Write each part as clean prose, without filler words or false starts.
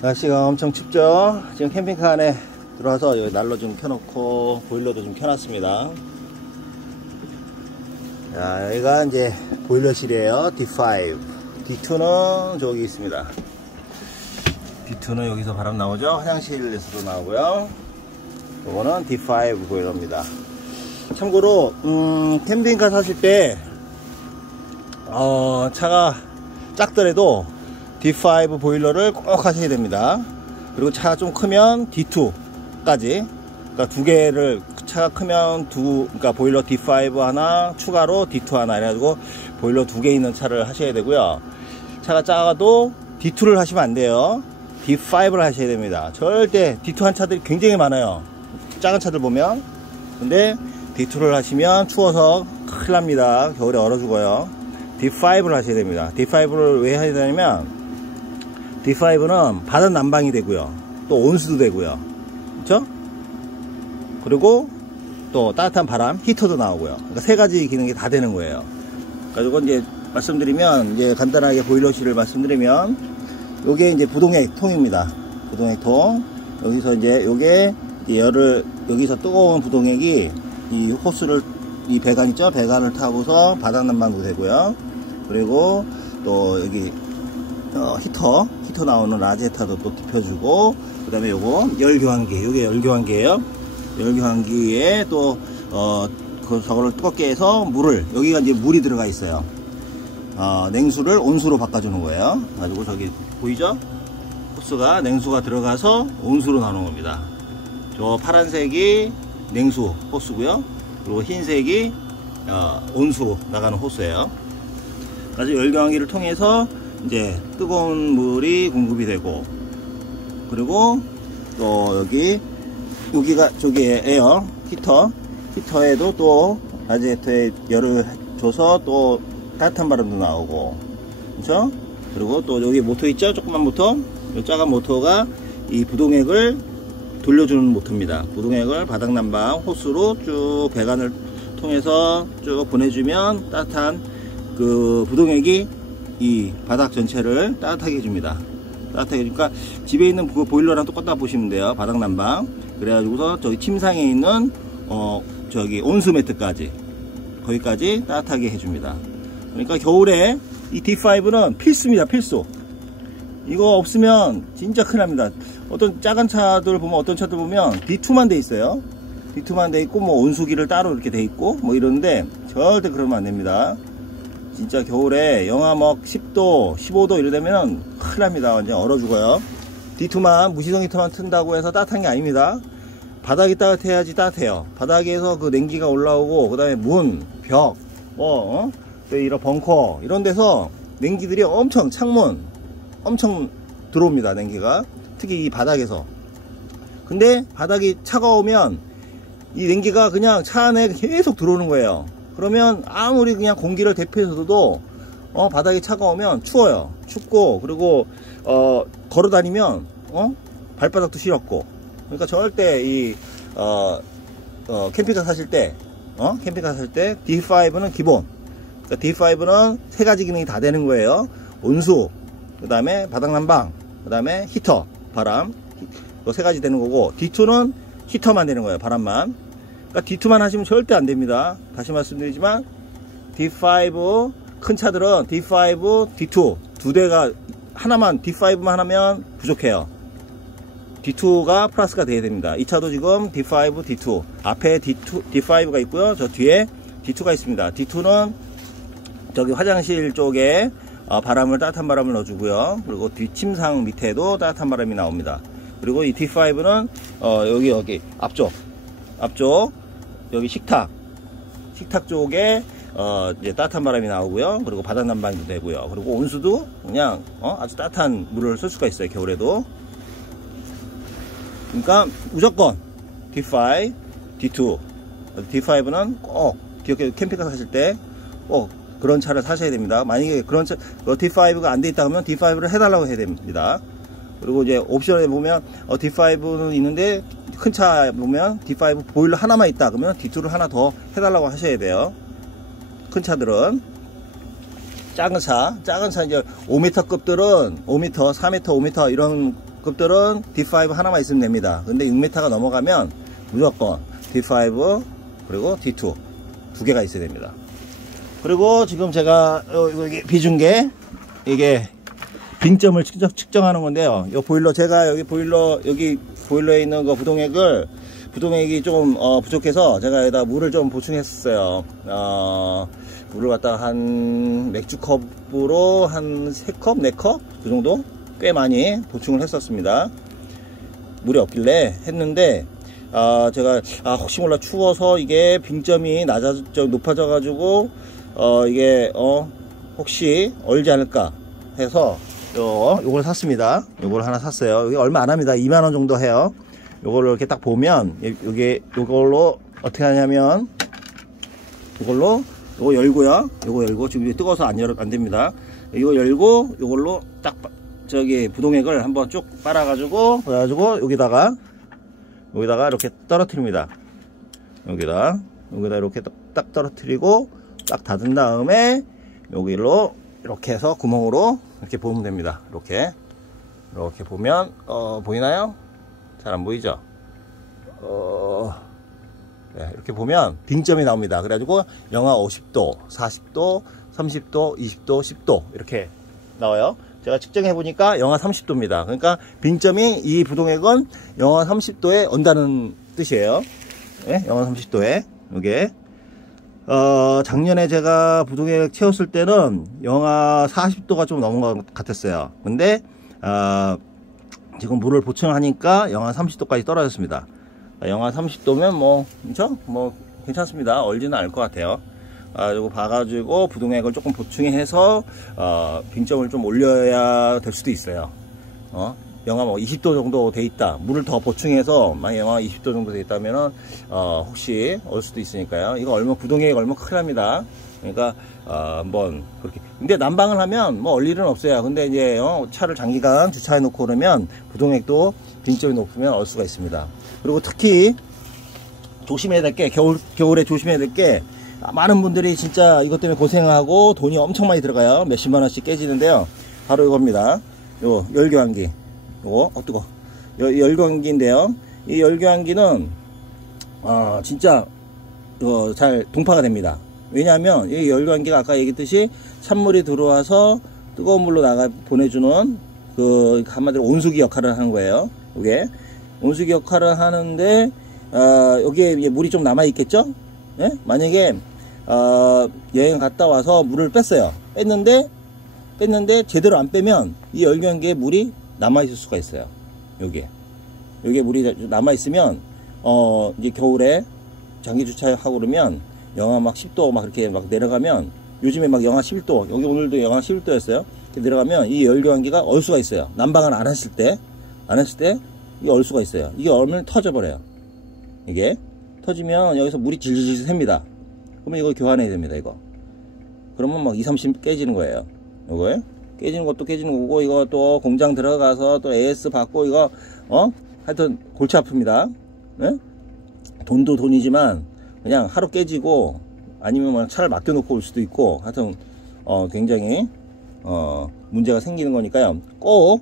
날씨가 엄청 춥죠. 지금 캠핑카 안에 들어와서 여기 난로 좀 켜놓고 보일러도 좀 켜놨습니다. 자, 여기가 이제 보일러실이에요. D5. D2는 저기 있습니다. D2는 여기서 바람 나오죠. 화장실에서도 나오고요. 이거는 D5 보일러입니다. 참고로 캠핑카 사실 때 차가 작더라도 D5 보일러를 꼭 하셔야 됩니다. 그리고 차가 좀 크면 D2까지, 그러니까 두 개를, 차가 크면 그러니까 보일러 D5 하나 추가로 D2 하나 해가지고 보일러 두 개 있는 차를 하셔야 되고요. 차가 작아도 D2를 하시면 안 돼요. D5를 하셔야 됩니다. 절대 D2 한 차들이 굉장히 많아요. 작은 차들 보면. 근데 D2를 하시면 추워서 큰일 납니다. 겨울에 얼어 죽어요. D5를 하셔야 됩니다. D5를 왜 해야 되냐면 D5는 바다 난방이 되고요. 또 온수도 되고요. 그렇죠? 그리고 또 따뜻한 바람, 히터도 나오고요. 그러니까 세 가지 기능이 다 되는 거예요. 그래가지고 이제 말씀드리면, 이제 간단하게 보일러실을 말씀드리면, 요게 이제 부동액 통입니다. 부동액 통. 여기서 이제 요게 열을, 여기서 뜨거운 부동액이 이 호스를, 이 배관 있죠? 배관을 타고서 바닥 난방도 되고요. 그리고 또 여기 히터 나오는 라제타도 또 딥혀주고, 그 다음에 요거 열교환기, 요게 열교환기예요. 열교환기에 또 저거를 뜨겁게 해서 물을, 여기가 이제 물이 들어가 있어요. 냉수를 온수로 바꿔주는 거예요. 가지고 저기 보이죠? 호스가 냉수가 들어가서 온수로 나오는 겁니다. 저 파란색이 냉수 호스고요. 그리고 흰색이 온수로 나가는 호스예요. 그래서 열교환기를 통해서 이제 뜨거운 물이 공급이 되고, 그리고 또 여기가 저기 에어 히터에도 또 라디에이터에 열을 줘서 또 따뜻한 바람도 나오고, 그렇죠? 그리고 또 여기 모터 있죠? 조그만 모터. 이 작은 모터가 이 부동액을 돌려주는 모터입니다. 부동액을 바닥 난방 호스로 쭉 배관을 통해서 쭉 보내주면 따뜻한 그 부동액이 이 바닥 전체를 따뜻하게 해줍니다. 따뜻하게 해주니까 집에 있는 그 보일러랑 똑같다 보시면 돼요. 바닥 난방. 그래가지고서 저기 침상에 있는 저기 온수 매트까지, 거기까지 따뜻하게 해줍니다. 그러니까 겨울에 이 D5는 필수입니다. 필수. 이거 없으면 진짜 큰일 납니다. 어떤 작은 차들 보면, 어떤 차들 보면 D2만 돼 있어요. D2만 돼 있고 뭐 온수기를 따로 이렇게 돼 있고 뭐 이러는데, 절대 그러면 안 됩니다. 진짜 겨울에 영하 막 10도 15도 이러면 큰일 납니다. 완전 얼어 죽어요. D2만 무시동 히터만 튼다고 해서 따뜻한 게 아닙니다. 바닥이 따뜻해야지 따뜻해요. 바닥에서 그 냉기가 올라오고, 그 다음에 문, 벽, 이런 벙커 이런 데서 냉기들이 엄청, 창문 엄청 들어옵니다. 냉기가 특히 이 바닥에서. 근데 바닥이 차가우면 이 냉기가 그냥 차 안에 계속 들어오는 거예요. 그러면 아무리 그냥 공기를 대피해서도 바닥이 차가우면 추워요. 춥고, 그리고 걸어 다니면 발바닥도 시렵고. 그러니까 절대 이 캠핑카 사실 때 D5는 기본. 그러니까 D5는 세 가지 기능이 다 되는 거예요. 온수, 그 다음에 바닥 난방, 그 다음에 히터, 바람, 세 가지 되는 거고, D2는 히터만 되는 거예요. 바람만. 그러니까 D2만 하시면 절대 안 됩니다. 다시 말씀드리지만 D5 큰 차들은 D5, D2 두 대가, 하나만 D5만 하면 부족해요. D2가 플러스가 돼야 됩니다. 이 차도 지금 D5, D2 앞에 D5가 있고요. 저 뒤에 D2가 있습니다. D2는 저기 화장실 쪽에 바람을, 따뜻한 바람을 넣어주고요. 그리고 뒷침상 밑에도 따뜻한 바람이 나옵니다. 그리고 이 D5는 여기 앞쪽 여기 식탁 쪽에 이제 따뜻한 바람이 나오고요. 그리고 바닥 난방도 되고요. 그리고 온수도 그냥 아주 따뜻한 물을 쓸 수가 있어요. 겨울에도. 그러니까 무조건 D5, D2. D5는 꼭 기억해, 캠핑카 사실 때 꼭 그런 차를 사셔야 됩니다. 만약에 그런 차, D5가 안 돼 있다 하면 D5를 해달라고 해야 됩니다. 그리고 이제 옵션에 보면 D5는 있는데 큰 차 보면 D5 보일러 하나만 있다 그러면 D2를 하나 더 해달라고 하셔야 돼요. 큰 차들은. 작은 차 이제 5m 급들은 5m, 4m, 5m 이런 급들은 D5 하나만 있으면 됩니다. 근데 6m가 넘어가면 무조건 D5 그리고 D2 두 개가 있어야 됩니다. 그리고 지금 제가 여기 비중계 이게 빙점을 측정하는 건데요. 이 보일러 제가 여기 보일러에 있는 거 부동액이 좀 부족해서 제가 여기다 물을 좀 보충했어요. 물을 갖다가 한 맥주컵으로 한 3컵, 4컵 그 정도 꽤 많이 보충을 했었습니다. 물이 없길래 했는데 제가 혹시 몰라 추워서 이게 빙점이 높아져 가지고 이게 혹시 얼지 않을까 해서 요걸 샀습니다. 요걸 하나 샀어요. 이게 얼마 안 합니다. 2만원 정도 해요. 요거를 이렇게 딱 보면 요걸로 어떻게 하냐면 요거 열고요. 요거 열고 지금 뜨거워서 안 됩니다. 이거 열고 요걸로 딱 저기 부동액을 한번 쭉 빨아가지고 그래가지고 여기다가 이렇게 떨어뜨립니다. 여기다 이렇게 딱 떨어뜨리고 딱 닫은 다음에 여기로 이렇게 해서 구멍으로 이렇게 보면 됩니다. 이렇게 보면 보이나요? 잘 안 보이죠? 네, 이렇게 보면 빙점이 나옵니다. 그래가지고 영하 50도, 40도, 30도, 20도, 10도 이렇게 나와요. 제가 측정해 보니까 영하 30도입니다. 그러니까 빙점이 이 부동액은 영하 30도에 온다는 뜻이에요. 네, 영하 30도에 이게 작년에 제가 부동액 채웠을 때는 영하 40도가 좀 넘은 것 같았어요. 근데 지금 물을 보충하니까 영하 30도까지 떨어졌습니다. 영하 30도면 그렇죠? 괜찮습니다. 얼지는 않을 것 같아요. 이거 봐가지고 부동액을 조금 보충해서 빙점을 좀 올려야 될 수도 있어요. 영하 20도 정도 돼 있다. 물을 더 보충해서 만약 영하 20도 정도 돼 있다면은 혹시 얼 수도 있으니까요. 이거 부동액 얼마 큰일 납니다. 그러니까 한번 그렇게. 근데 난방을 하면 얼 일은 없어요. 근데 이제 차를 장기간 주차해 놓고 그러면 부동액도 빙점이 높으면 얼 수가 있습니다. 그리고 특히 조심해야 될 게 겨울에 조심해야 될 게 많은 분들이 진짜 이것 때문에 고생하고 돈이 엄청 많이 들어가요. 몇십만 원씩 깨지는데요. 바로 이겁니다. 요 열교환기. 요거 뜨거. 열교환기인데요. 이 열교환기는 진짜 잘 동파가 됩니다. 왜냐하면 이 열교환기가 아까 얘기했듯이 찬물이 들어와서 뜨거운 물로 보내주는 한마디로 온수기 역할을 하는 거예요. 이게 온수기 역할을 하는데 여기에 물이 좀 남아 있겠죠? 예? 만약에 여행 갔다 와서 물을 뺐어요. 뺐는데 제대로 안 빼면 이 열교환기에 물이 남아 있을 수가 있어요. 여기에 물이 남아 있으면 이제 겨울에 장기 주차하고 그러면 영하 10도 그렇게 내려가면 요즘에 영하 11도 여기 오늘도 영하 11도였어요. 내려가면 이 열교환기가 얼 수가 있어요. 난방을 안 했을 때 이게 얼 수가 있어요. 이게 얼면 터져버려요. 이게 터지면 여기서 물이 질질 셉니다. 그러면 이거 교환해야 됩니다. 이거 그러면 2~30 깨지는 거예요. 이거에 깨지는 것도 깨지는 거고 이거 또 공장 들어가서 또 AS 받고 이거 하여튼 골치 아픕니다. 네? 돈도 돈이지만 그냥 하루 깨지고 아니면 차를 맡겨놓고 올 수도 있고 하여튼 굉장히 문제가 생기는 거니까요. 꼭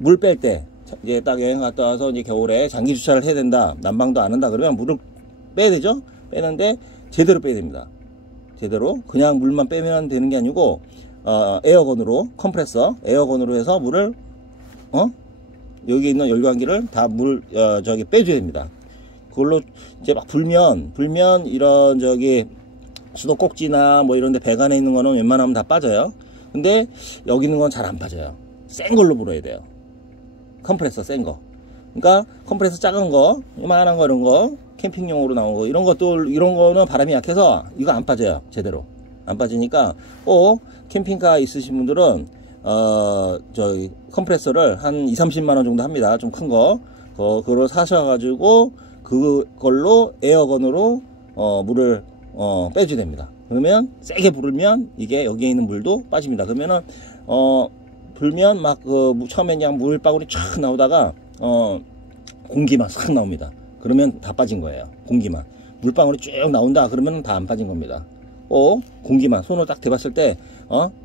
물 뺄 때 이제 딱 여행 갔다 와서 이제 겨울에 장기 주차를 해야 된다. 난방도 안 한다 그러면 물을 빼야 되죠. 빼는데 제대로 빼야 됩니다. 제대로 그냥 물만 빼면 되는 게 아니고 에어건으로 에어건으로 해서 물을 여기 있는 열교환기를 다 빼줘야 됩니다. 그걸로 이제 막 불면 이런 수도꼭지나 이런데 배관에 있는 거는 웬만하면 다 빠져요. 근데 여기 있는 건 잘 안 빠져요. 센 걸로 불어야 돼요. 컴프레서 센 거. 그러니까 컴프레서 작은 거, 이만한 거 이런 거, 캠핑용으로 나온 거 이런 거는 바람이 약해서 이거 안 빠져요. 제대로 안 빠지니까 꼭 캠핑카 있으신 분들은 컴프레서를 한 2~30만 원 정도 합니다. 좀 큰 거. 그걸 사셔가지고 그걸로 에어건으로 물을 빼줘야 됩니다. 그러면 세게 불면 이게 여기에 있는 물도 빠집니다. 그러면은 불면 처음엔 그냥 물방울이 촥 나오다가 공기만 싹 나옵니다. 그러면 다 빠진 거예요. 공기만 물방울이 쭉 나온다 그러면 다 안 빠진 겁니다. 공기만 손으로 딱 대봤을 때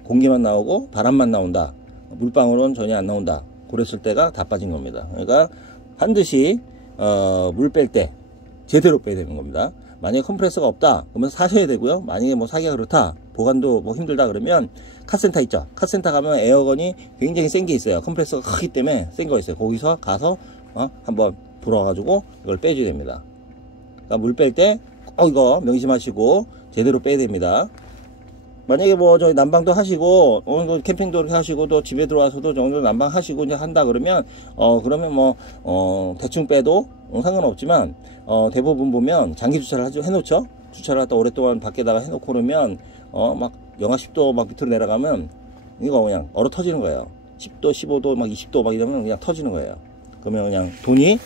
공기만 나오고 바람만 나온다, 물방울은 전혀 안 나온다, 그랬을 때가 다 빠진 겁니다. 그러니까 반드시 물 뺄 때 제대로 빼야 되는 겁니다. 만약에 컴프레서가 없다 그러면 사셔야 되고요. 만약에 뭐 사기가 그렇다, 보관도 뭐 힘들다 그러면 카센터 있죠. 카센터 가면 에어건이 굉장히 센 게 있어요. 컴프레서가 크기 때문에 센 거 있어요. 거기서 가서 한번 불어가지고 이걸 빼줘야 됩니다. 그러니까 물 뺄 때 꼭 이거 명심하시고 제대로 빼야 됩니다. 만약에 뭐 저희 난방도 하시고 캠핑도 이렇게 하시고 또 집에 들어와서도 정도 난방 하시고 이제 한다 그러면 그러면 뭐 대충 빼도 상관없지만 대부분 보면 장기 주차를 해놓죠. 주차를 갖다 오랫동안 밖에다가 해놓고 그러면 막 영하 10도 막 밑으로 내려가면 이거 그냥 얼어 터지는 거예요. 10도 15도 막 20도 막 이러면 그냥 터지는 거예요. 그러면 그냥 돈이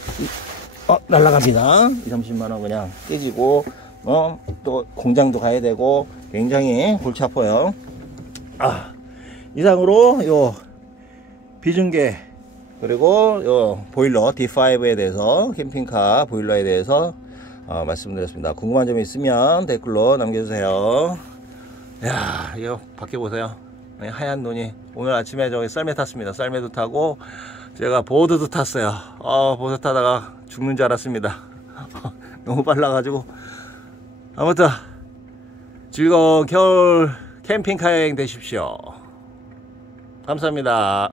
날라갑니다. 20~30만원 그냥 깨지고 또 공장도 가야 되고 굉장히 골치 아파요. 이상으로 요 비중계 그리고 요 보일러 D5에 대해서, 캠핑카 보일러에 대해서 말씀드렸습니다. 궁금한 점 있으면 댓글로 남겨주세요. 야, 이거 밖에 보세요. 하얀 눈이. 오늘 아침에 저기 썰매 탔습니다. 썰매도 타고 제가 보드도 탔어요. 보드 타다가 죽는 줄 알았습니다. 너무 빨라가지고. 아무튼 즐거운 겨울 캠핑카 여행 되십시오. 감사합니다.